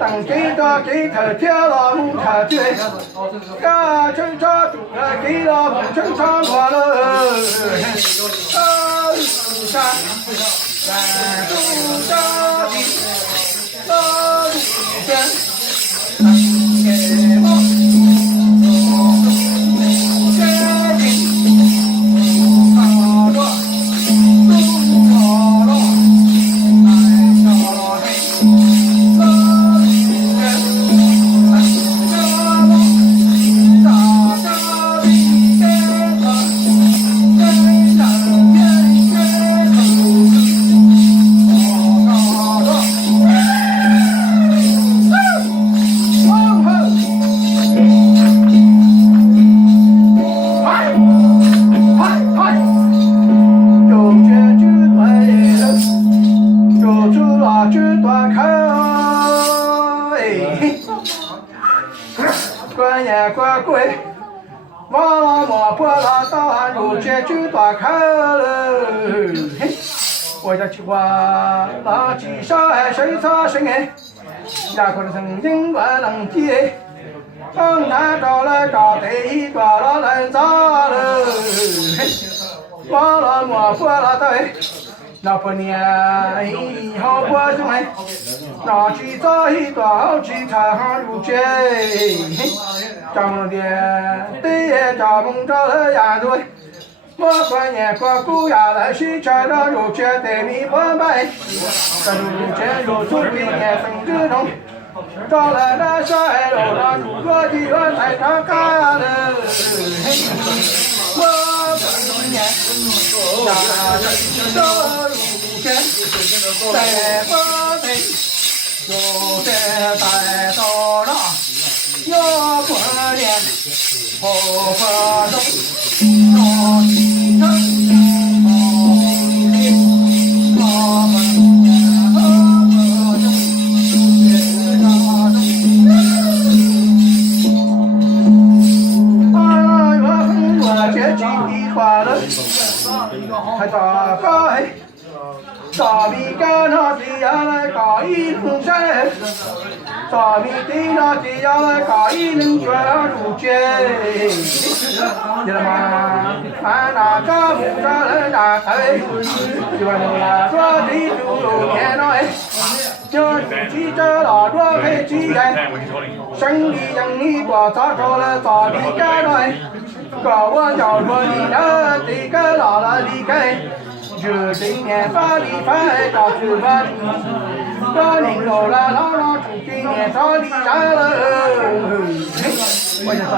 当给到给头跳了木头堆，呀，春茶煮了给了木春茶过了，山山中山的那路边，给我。哇啦莫波啦大如接就打开了，我要去挖垃圾山水草生哎，呀可能英文能接，当他找了找对抓了人咋了，哇啦莫波啦对。那不年以后我就没，那去找一道去才好入街，长得对找梦找了呀对，我管年过不呀来去找到入街对你不白，这入街入出比年分之中，找了那小孩楼上住过几个才长干了，我管年那人都。在不内，有在在道上，要不练，后不动，到西城，好不练，好不动，别打动。哎，我这几地花了，还咋个？大米干那地呀来搞一农山，大米地那地呀来搞一农全入街。你他妈，俺那家不着人家头，就那来说地主年来，就记着那多黑鸡哎，生意生意多咋着了大米干来，搞我叫说你那这个老了离开。就今年发力发到处发力，这领走了老老出今年找你来了，我就说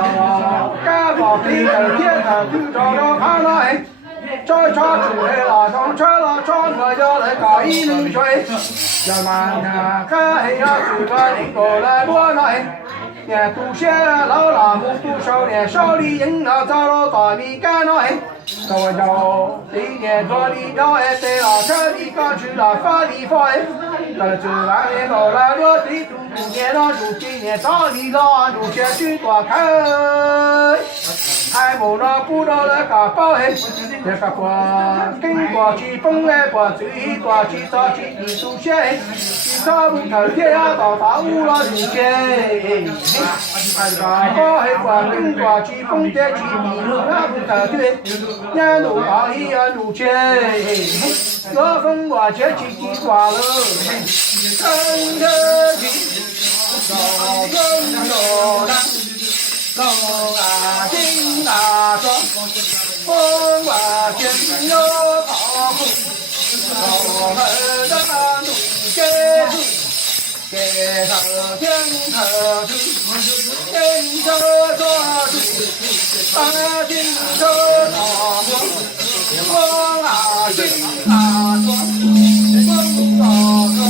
干保这个天上就找着看来，这车出来了上车了上车要来搞一轮水，要慢点看要这个领走了多来。年都些老老母不少年少里人啊，找了大米干来。我叫今年做里头哎，对了，这里刚去了发力发哎，那这外面搞了多地主不年了，如今年找里了，如些许多看，还没那不到了个包哎，这个瓜跟瓜去风哎，瓜最瓜去早去地主些哎，去找不头天呀到大屋了如些哎，还个瓜哎瓜跟瓜去风的去地主那不头天。年路大一呀路前，我风我这几地挂了，看着去，老人老人，老啊金大庄，风我见有大风，老们的路给路，给头天头路，天头做路。大金车大光，光啊金啊光，光大光。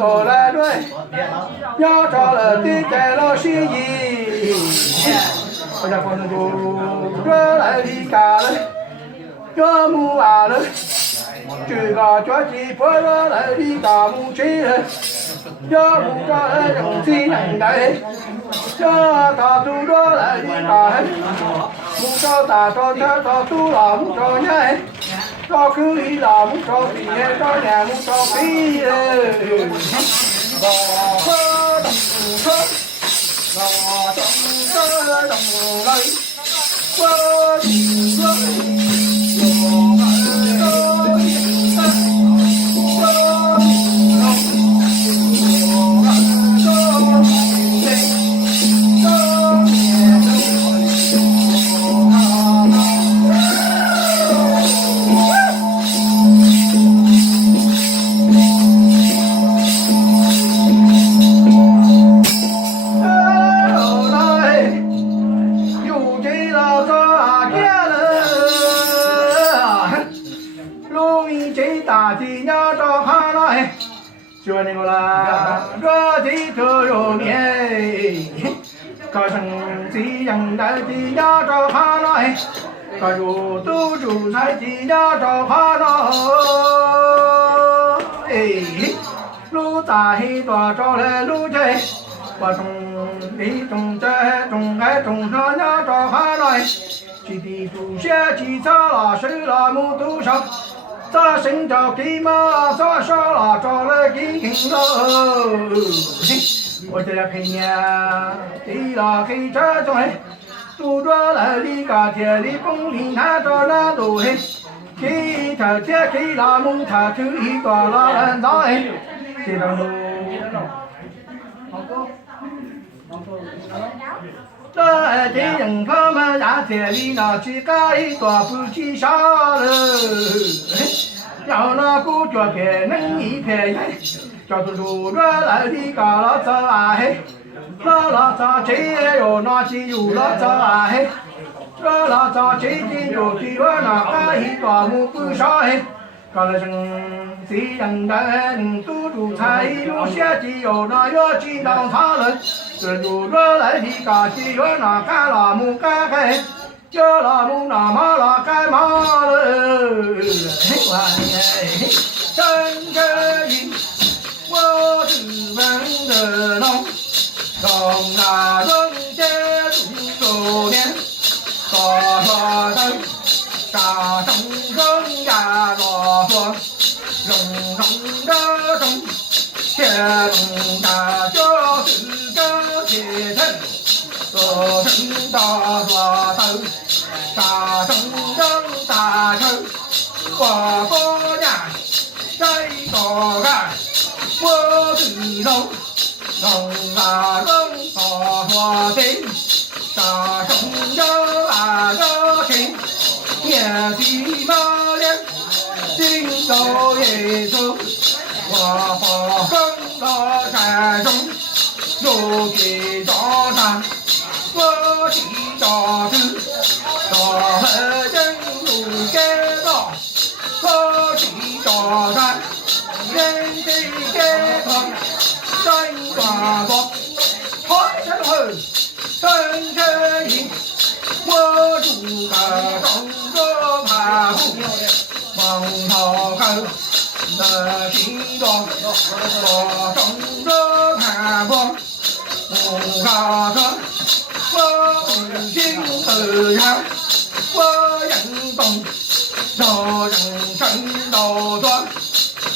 到了对，要找了对改了心意，我家房子就这来离开了，这木啊了，这个脚底破了来离开木去了，这木着了人气人来，这大都着来离开，木着大着这着都老木着伢。cho cứ làm cho thì cho nhà cho phí gò phơ đồng phơ gò trong phơ đồng gây phơ phơ cho nên là có gì thừa rồi nhé có thằng gì chẳng đại thì nhớ cho pha nói có dù tu chủ sai thì nhớ cho pha nói lu ta hi tòa cho lệ lu chơi và trồng đi trồng chơi trồng cái trồng nó nhớ cho pha nói chỉ đi tu sẽ chỉ cho là sự là mu tu sập ta sinh cho kỳ mà ta sao là cho lấy kỳ kinh lo我这陪呀，对了，给这种嘿，拄着来里个天里风里他着那都嘿，给他天给那木他就一个老人早嘿，这当路。这这人他们让天里那去干一个不去啥了，要那古脚片能一片嘿。叫做路着来的嘎啦子啊嘿，啦子这哟那只有啦子啊嘿，啦子这的有的我那个一个木不少嘿，嘎啦声谁人人都住菜有些的有那要进当他人，这路着来的嘎只有那个啦木嘎嘿。这啦木那嘛啦该嘛了，嘿哇嘿，真个一。我只闻得浓，从那人间度年，说说声，大声声呀啰嗦，隆隆的钟，天龙大就是个铁城，说声大说头，大声声大头，我过呀，这个干。我知道，龙啊龙大花灯，大声叫啊叫声，年纪马脸，金刀一手，我花风到山中，有几招山，我几招子，大河真路街道，我几招山。人地街头真挂过，开山后真真赢，我住个东着马步，望头后那西装，我东着马步，我卡车，我不心自然，我人动，做人生道转。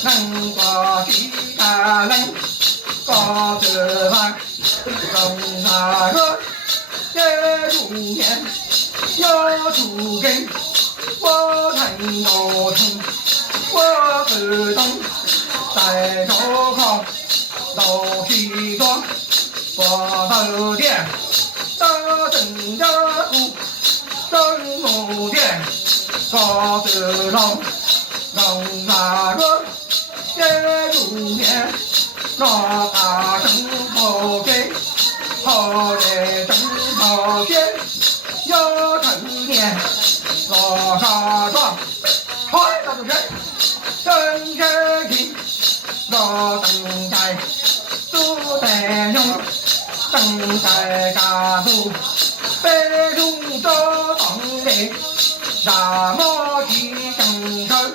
能过几个人，过这番，从那个这路年要出根，我thành đồ thành，我自动在手铐，đầu khi đó có đầu tiên ta từng ra u trong ngủ điện có từ lòng lòng là nước chế đủ nhẹ nó ta chẳng hồ chế hồ để chẳng hồ chế do thần nhẹ có hà đoan hỏi ta được đấy chân chế gì do tầng dài 北中州东北，大漠西征程，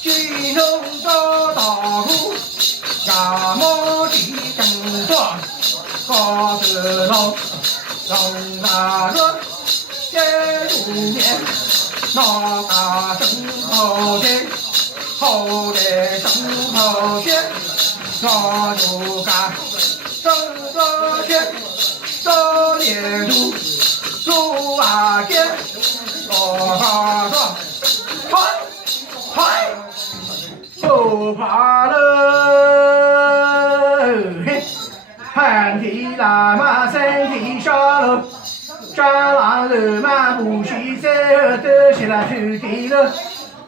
西中州大湖，大漠西征段，高德龙，龙大润，接入面，那大正后天，后来正后天，那就干，正个天。这年度猪啊尖，我怕说，嗨，不怕了，汉地喇嘛身体小了，蟑螂人嘛不许在都起来去地了，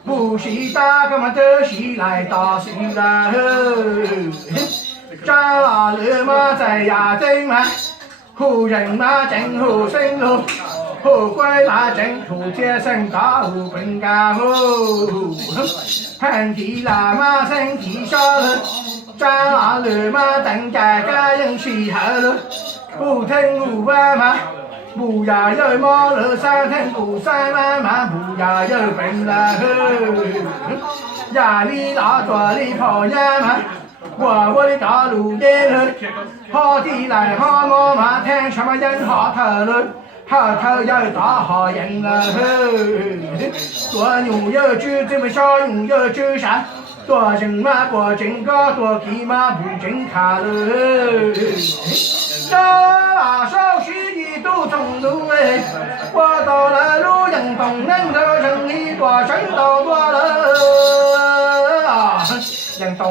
不许打个嘛都起来打死了，蟑螂人嘛在呀真嘛。苦人嘛真好生路，好鬼嘛真苦接生大户本家户，汉地喇嘛身体小了，蟑螂人嘛等家家人去好了，不听无话嘛，不要有毛了三听不三嘛，不要有本了压力大做的跑呀嘛。我的大路沿路，好地来好我嘛，听什么人好头了，好头要大好人了。做牛有猪，这么小牛有猪啥？多人嘛过真高，多骑嘛不真卡了。这手续的都中路哎，我到了路人东能的生意多，生到多了。人东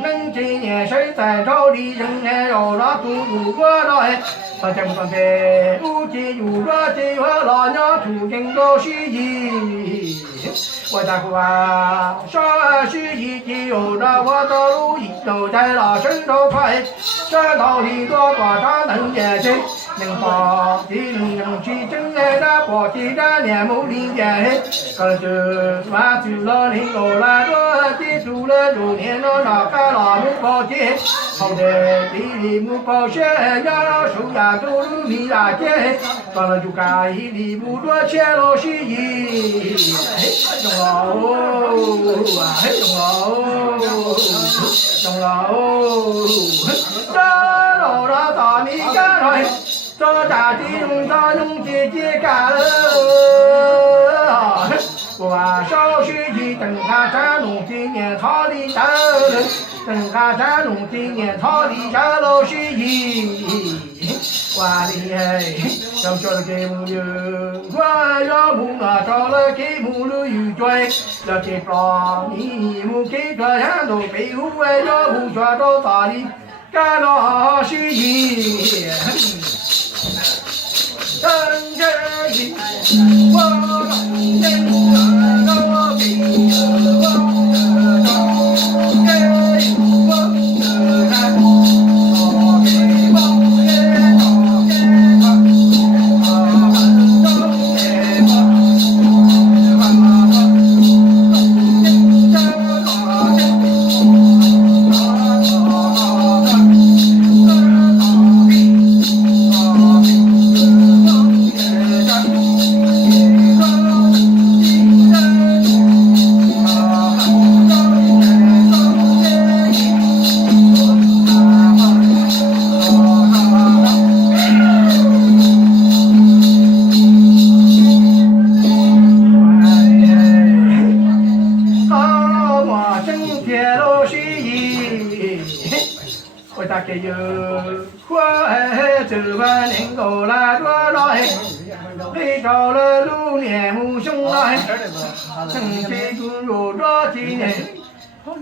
能今年谁在找的人哎哟，那都如果来，大家不管在屋企有个地和老娘土人都是一，我家伙啊，小儿是一地有了我的路一都在那身头快，这道理多寡长能解决。能把地能去真爱的把地的年木林间，可是万住了林路来多地住了多年了那个老木包街，好的地里木包些呀树呀都路米拉街，完了就该一里不多钱了是一，用了哦，用了哦，用了哦，这老了大米干来。这大地用它用姐姐干了，我小学的等他站农今年草里头，等他站农今年草里下老是一，我的哎，要叫了给木有，我要木那找了给木路有追，要给抓你木给这样都背后哎，要木抓到大里干了是一。等着你，我等着我给我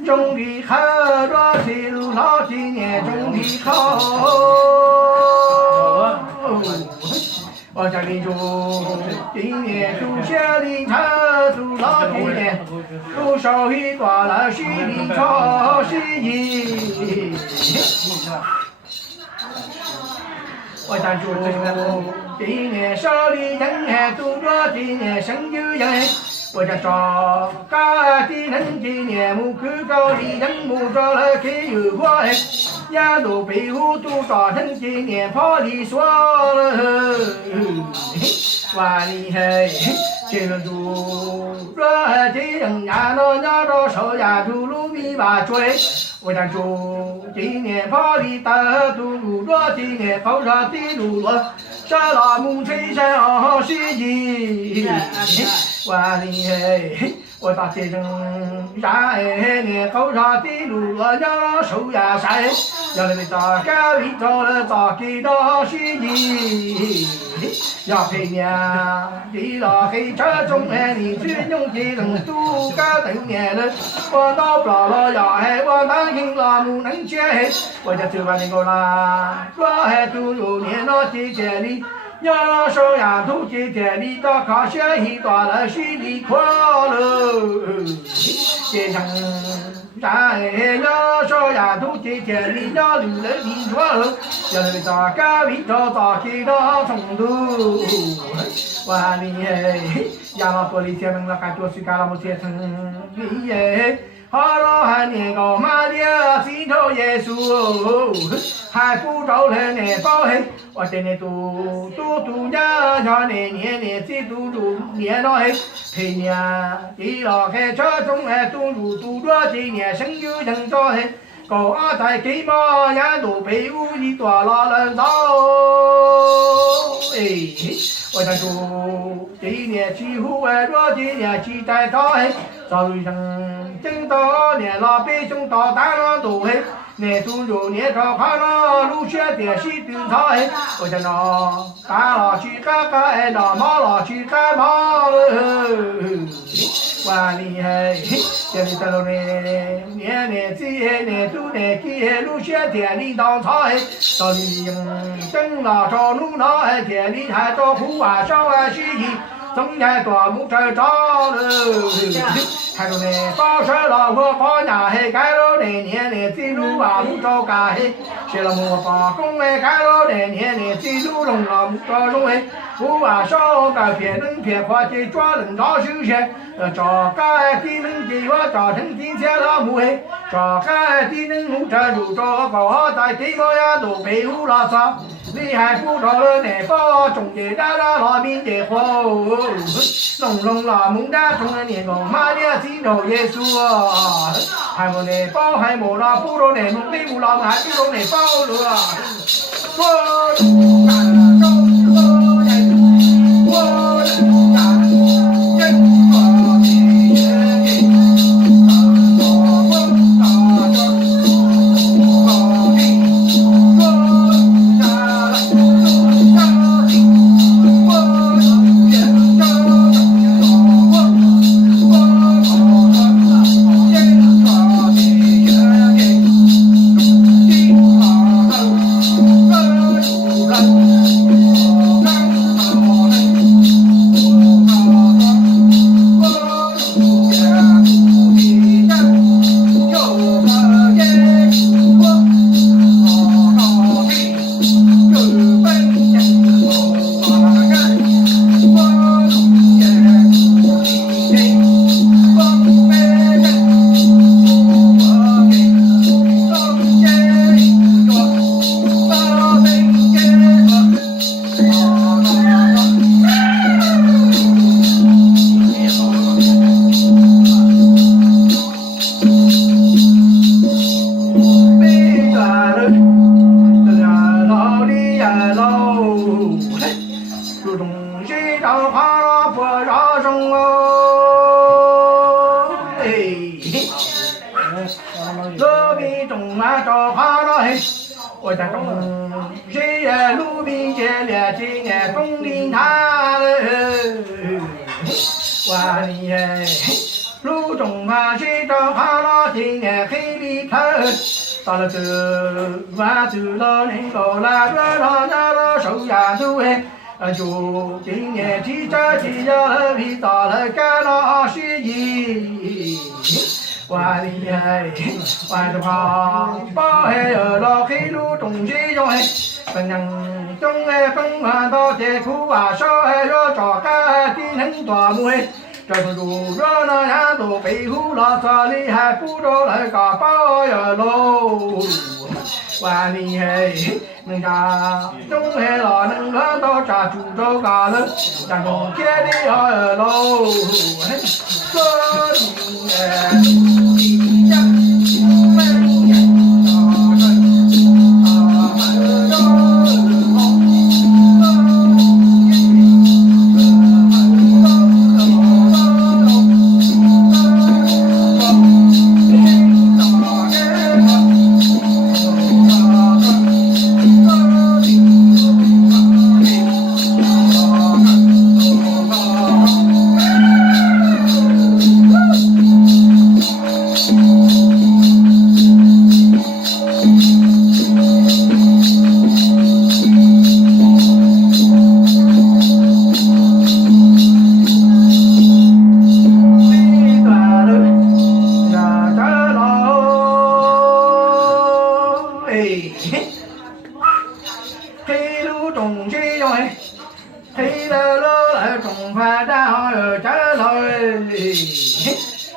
种的好，这铁路老几年种的好。我家里种今年种下的茶，种老几年，种少一挂了水的草是一。我家种今年少的人还种着今年生有人。我家找家的人纪念木口高的人木着了开油锅哎，丫头背后都找成纪念跑里说了，哇哩嘿，这个猪说的人家那手呀土路米把追，我家猪纪念跑里大土路着纪念跑上的路了。沙拉木吹上雪衣，哇哩嘿，我大街上山呢，头上的路我要手呀晒，要那个大家里找了大给到雪衣，要陪娘的老黑车中哎，你去用的人都干等年了，我到不了呀哎，我当心了木能接，我就走吧那个啦，我还都有年了姐姐里。要手呀土姐姐里到考学一段了心里快乐，街上山要手呀土姐姐里要路了你说了，要那个大家里找大给到冲突，哇哩嘿，呀老多里前门了还多去干了么些城里耶。好了，还那个马的心头耶稣，还不着了那包嘿，我今年嘟呀年几嘟年了嘿，陪娘的老开车中哎嘟着今年生有人着嘿，高二在给嘛呀都被屋里多了人走，哎。我想说，今年气候哎，若今年气在到哎，早路上正到年老百姓到大浪都哎，年中有年朝看了路雪的西都草哎，我想那大老去干干哎，那马老去干马了，哇哩嘿，这里在路呢，年几年都年给路雪田里稻草哎，到里正老朝路那哎，田里还着苦啊烧啊洗衣。中间多木车着了，看着那包车老婆包nhà嘿，盖了那年的记录啊木着干嘿，写了木包工哎，盖了那年的记录龙啊木着中嘿，苦啊烧干偏能偏花的抓人着手些，着干的能给我着成金钱了木嘿，着干的能木车就着高在地毛呀都被污了啥。你还不着了那包中间打老民的火，龙老母的中年公妈的金头耶稣啊，还没那包还没那不着那农的不老还不着那包了，我干着我人我人干人。我在东西呀路边见了几眼风铃塔了，哇哩耶，路中啊西着哈拉几眼黑里头，到了这哇走到那个那个那手呀都哎，就今年提着提呀皮到了干了雪衣。哇哩嘿，哇的跑，包嘿有老黑路中西中嘿，本人中嘿分完到这苦啊烧嘿要找个的人多木嘿，这是主人那样都背负了这里还不着那个包呀喽，万里嘿，人家中海了能看到这株洲嘎了，咱中间的呀喽，这里哎。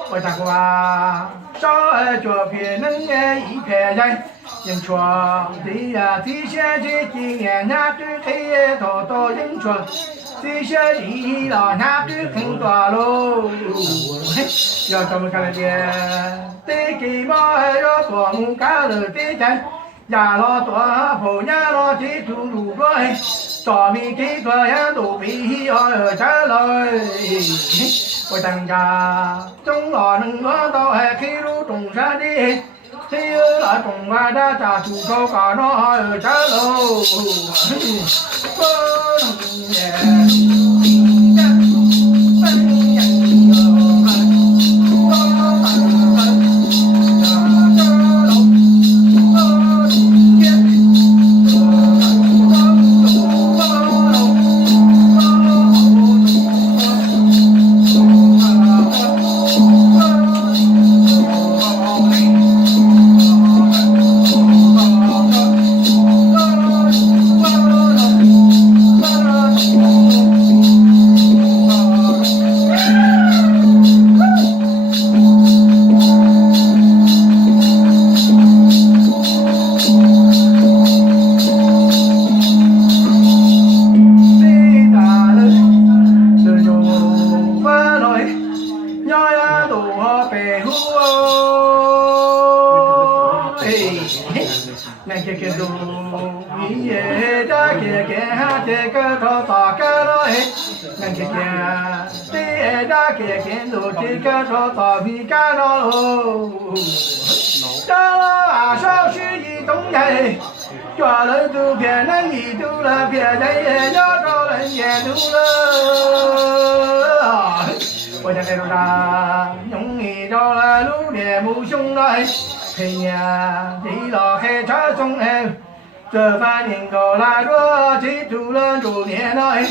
我大哥啊，少儿脚皮能爱一片人，人穿的呀，这些这几年那都黑多多人穿，这些里老那都很多喽。要怎么干的？得给嘛要多么干了的人，呀老多婆呀老的都路过，早米给多呀都比要加来。我当家中老能看到还开路中山的，只有那中外的家住高高那家楼，不能耶。抓人都骗人，一丢了骗人也要找人也丢了。我家那路上容易找了路连木兄来，嘿呀，地老黑车中哎，这番年过来多，几度人多年来。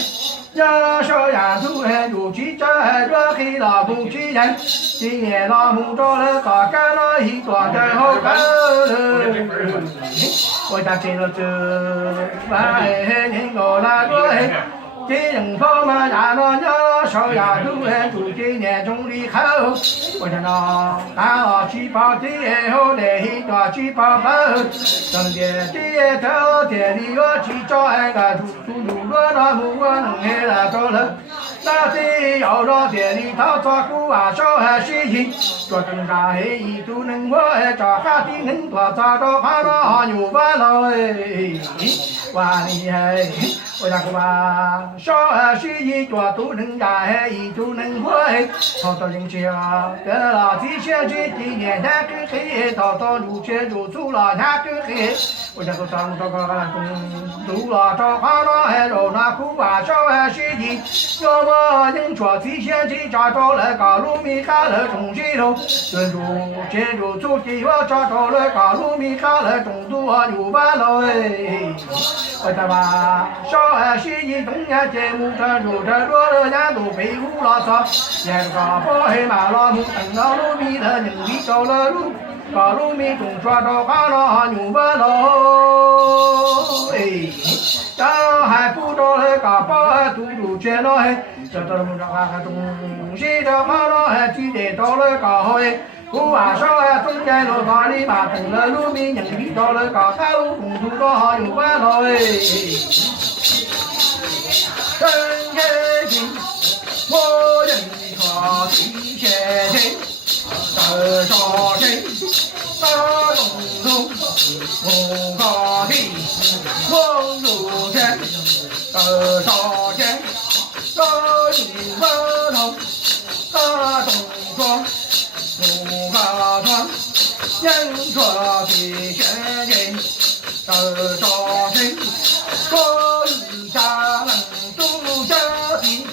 呀，小丫头还有几只这黑老母鸡人，今年老母找了大干了一段真好看。我家进了这万年过来多，这人跑嘛呀那小丫头还有今年中里好，我家那大鸡巴的后来一段鸡巴包，正点的头田里我去找一个猪我那母我能黑了着了，那这要让田里头照顾啊小孩学习，做更大黑一都能我找下的能多找到好了牛完了哎，哇哩哎，我家个嘛小孩学习做都能干哎，一都能我哎，好多人家得了这些这几年那个黑，到路前就走了那个黑，我家个长这个路了找好了哎。那苦啊，小孩学习，要么人说提前去找到了高路米卡了中西头，尊重建筑主题我找到了高路米卡了中途我牛完了哎，我他妈小孩学习中间节目这路这多的人都背负了啥，也个不黑马老母等到路米的人力找了路。高路米中抓到好了牛完了哎。呀还不着那个把嘟嘟见了嘿，这到了木着还东西的马了还记得到了个嘿。古晚上还中间路把里把等了路边人比到了个大路公路都好有关了哎。真开心，我人可提前进，得少钱，大龙龙，我可提，我入钱，得少钱，大龙不同，大动作，我可穿，人可提前进，得少钱，我一家人。家庭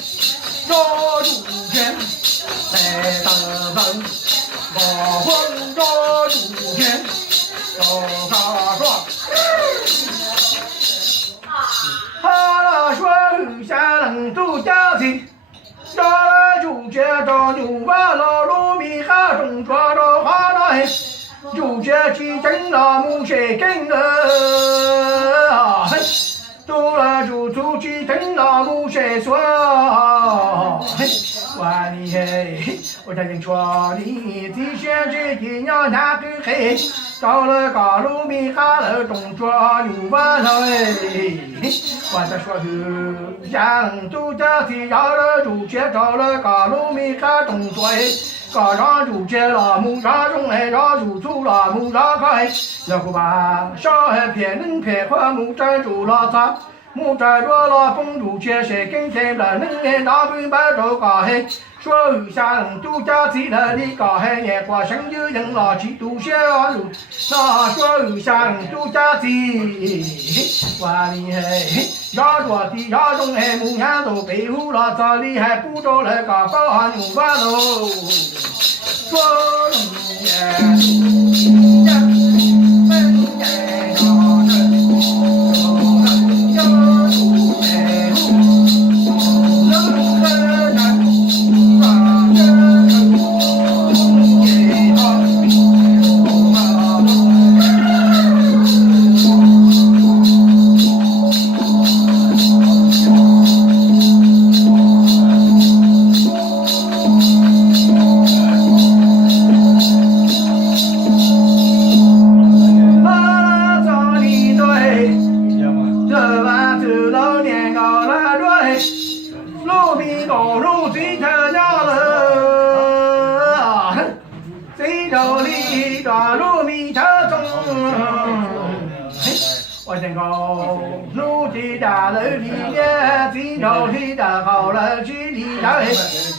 做主权，来当人，我混做主权，做大壮。他那说雨下人都家庭，到了主角到牛巴老路米哈中抓到花来，主角去整了木鞋跟了。到了就出去等老母谁说？哇你嘿，我在人说你的选择一样那个嘿，到了高路米哈了动作牛巴了嘿，我在说是人都家庭要了就接到了高路米哈动作嘿。高上主接了木上中哎，上主出了木上开，然后把上海骗人骗花木站住了他，木站住了风主接谁跟谁了能哎大本把手搞黑，说雨下人都家起了你搞黑眼光生就人了几度小路，那说雨下人都家起，哇你嘿，要着地要中哎木样都背后了这里还不着那个包含牛巴喽。说龙眼，门眼高人，有主哎，人和人把人也好，我真高，努力打了里面，最努力的好了距离的，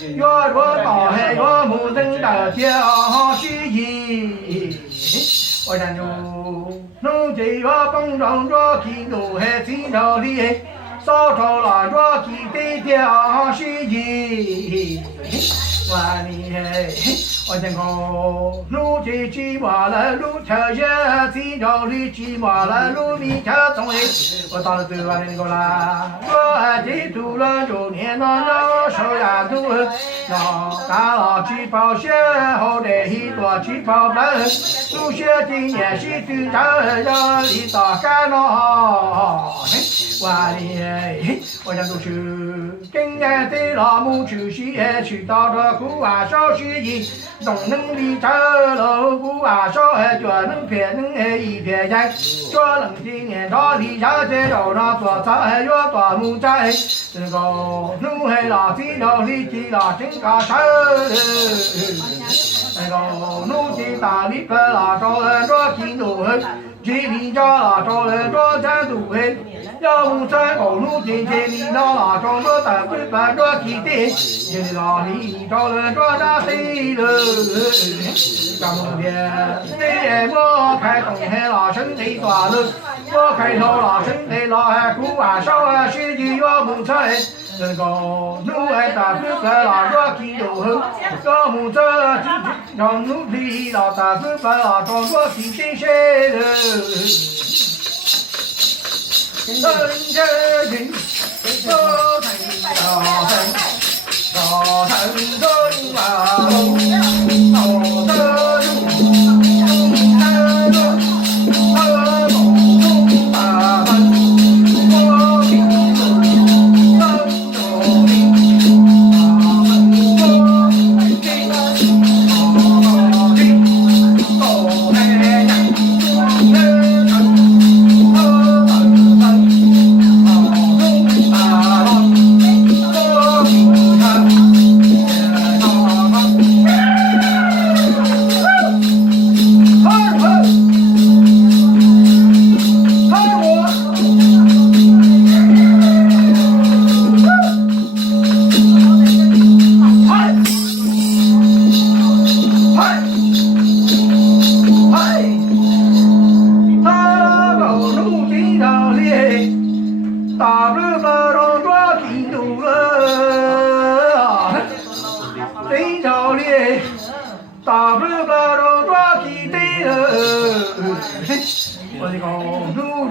越多高还越没人的跳西衣。我真努力越蹦上越起路还最努力，少着了越起得跳西衣。我你嘿。我真高，路的寂寞了，路条也最着里寂寞了，路米条中哎，我到了最晚那个啦，我的肚了就念了要手呀肚，要打了几包血，后来一多几包粉，路血今年是最长要里打干了，我的我想都是跟俺的老母去西去到这苦啊少许一。总能力走路不啊少还就能骗人哎一片人，做人今年到底下在要让做菜还要多木仔，这个努还老子要力气老真高手，那个努的大力不老招人做金牛，这里家老招人做战斗嘿。要木在高路进去，你老拉装着大龟板着起的，你老李找人着大飞了。张梦天，你莫开东海老身体大了，我开头老身体老还苦啊少啊，学习要木在。这个努爱大龟板老着起头后，要木在让努力老大龟板老装着起的些了。人家人，多疼多疼，多疼多啊！多疼多，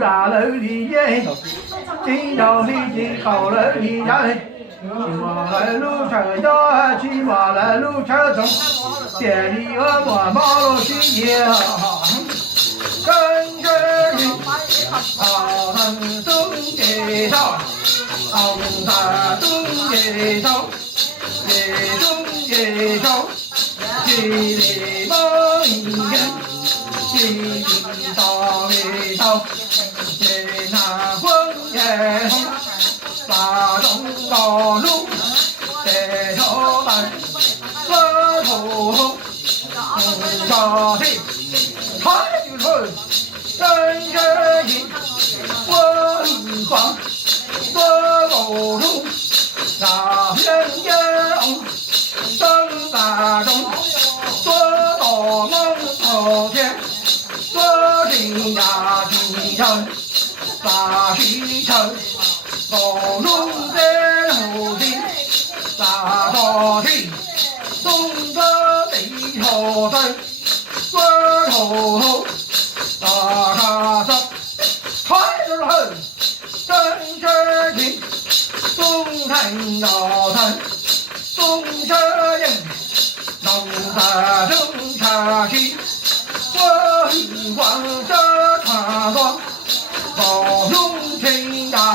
大楼里耶，今朝里进好楼里耶。骑马来路车呀，骑马来路车走，千里和我马路去也。跟着你，好汉东街上，好汉东街上，东街上，千里马一人，千里大背头，天南风也红。大东道路，白头白，额头红，红纱地，太春，人人赢，文化多高处，那人有生大众，多多梦头天，多情呀情人，大西城。高龙在后头，大道天，东哥北朝山，关头后，大沙山，开着后，真是情，东山要山，东山人，东山正下去，我皇上。